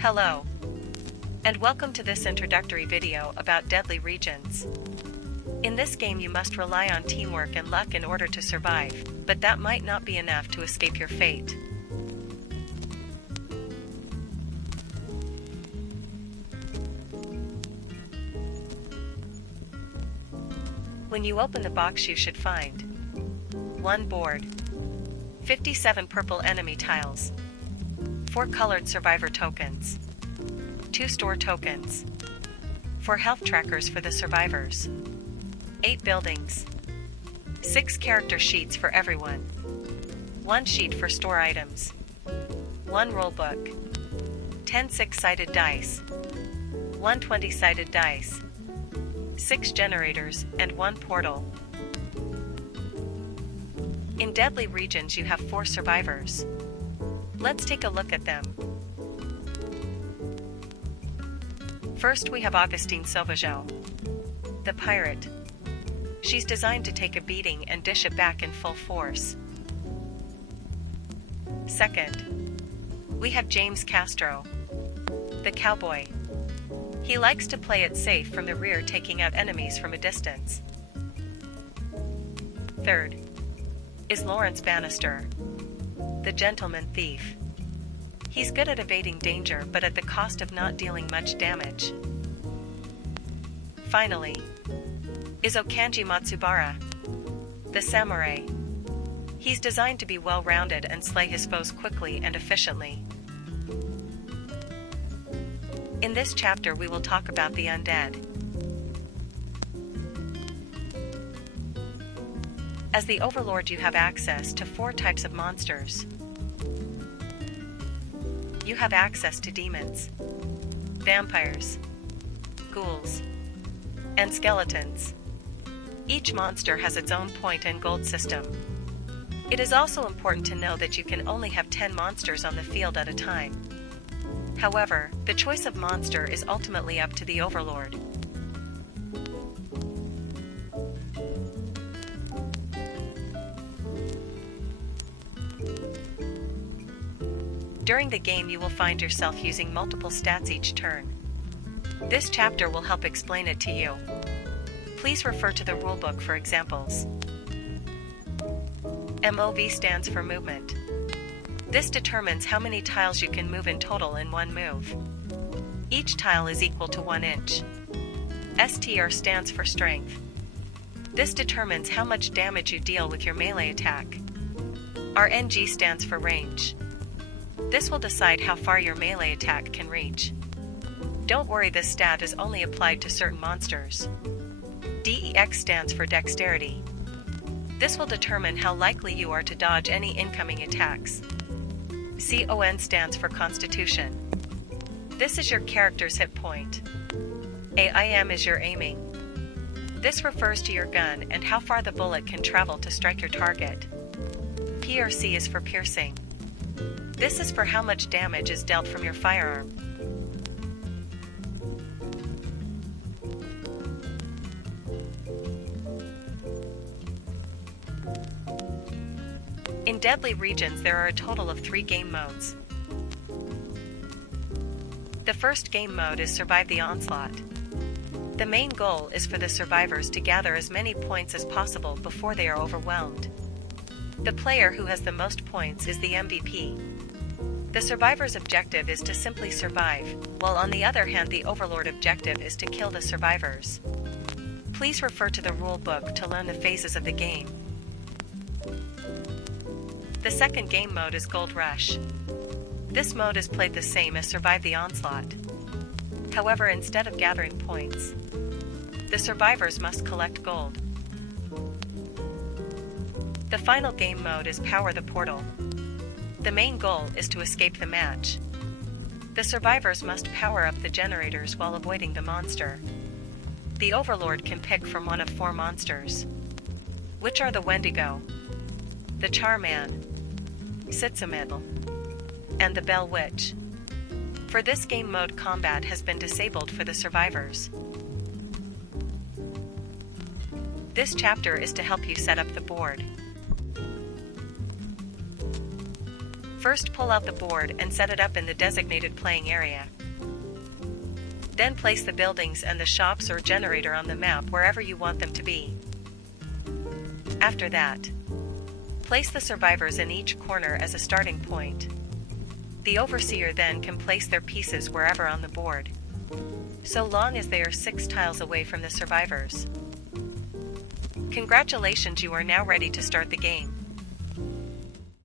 Hello, and welcome to this introductory video about deadly regions. In this game you must rely on teamwork and luck in order to survive, but that might not be enough to escape your fate. When you open the box you should find 1 board, 57 purple enemy tiles, 4 colored survivor tokens, 2 store tokens, 4 health trackers for the survivors, 8 buildings, 6 character sheets for everyone, 1 sheet for store items, 1 rulebook, 10 6-sided dice, 1 20-sided dice, 6 generators, and 1 portal. In deadly regions you have 4 survivors. Let's take a look at them. First we have Augustine Sauvageau, the pirate. She's designed to take a beating and dish it back in full force. Second, we have James Castro, the cowboy. He likes to play it safe from the rear, taking out enemies from a distance. Third is Lawrence Bannister, the gentleman thief. He's good at evading danger, but at the cost of not dealing much damage. Finally is Okanji Matsubara, the samurai. He's designed to be well-rounded and slay his foes quickly and efficiently. In this chapter we will talk about the undead. As the Overlord you have access to 4 types of monsters. You have access to demons, vampires, ghouls, and skeletons. Each monster has its own point and gold system. It is also important to know that you can only have 10 monsters on the field at a time. However, the choice of monster is ultimately up to the Overlord. During the game you will find yourself using multiple stats each turn. This chapter will help explain it to you. Please refer to the rulebook for examples. MOV stands for movement. This determines how many tiles you can move in total in one move. Each tile is equal to 1 inch. STR stands for strength. This determines how much damage you deal with your melee attack. RNG stands for range. This will decide how far your melee attack can reach. Don't worry, this stat is only applied to certain monsters. DEX stands for dexterity. This will determine how likely you are to dodge any incoming attacks. CON stands for constitution. This is your character's hit point. AIM is your aiming. This refers to your gun and how far the bullet can travel to strike your target. PRC is for piercing. This is for how much damage is dealt from your firearm. In deadly regions there are a total of 3 game modes. The first game mode is Survive the Onslaught. The main goal is for the survivors to gather as many points as possible before they are overwhelmed. The player who has the most points is the MVP. The survivor's objective is to simply survive, while on the other hand the Overlord objective is to kill the survivors. Please refer to the rulebook to learn the phases of the game. The second game mode is Gold Rush. This mode is played the same as Survive the Onslaught. However, instead of gathering points, the survivors must collect gold. The final game mode is Power the Portal. The main goal is to escape the match. The survivors must power up the generators while avoiding the monster. The Overlord can pick from one of 4 monsters, which are the Wendigo, the Charman, Sitsamedl, and the Bell Witch. For this game mode, combat has been disabled for the survivors. This chapter is to help you set up the board. First, pull out the board and set it up in the designated playing area. Then place the buildings and the shops or generator on the map wherever you want them to be. After that, place the survivors in each corner as a starting point. The overseer then can place their pieces wherever on the board, so long as they are 6 tiles away from the survivors. Congratulations, you are now ready to start the game.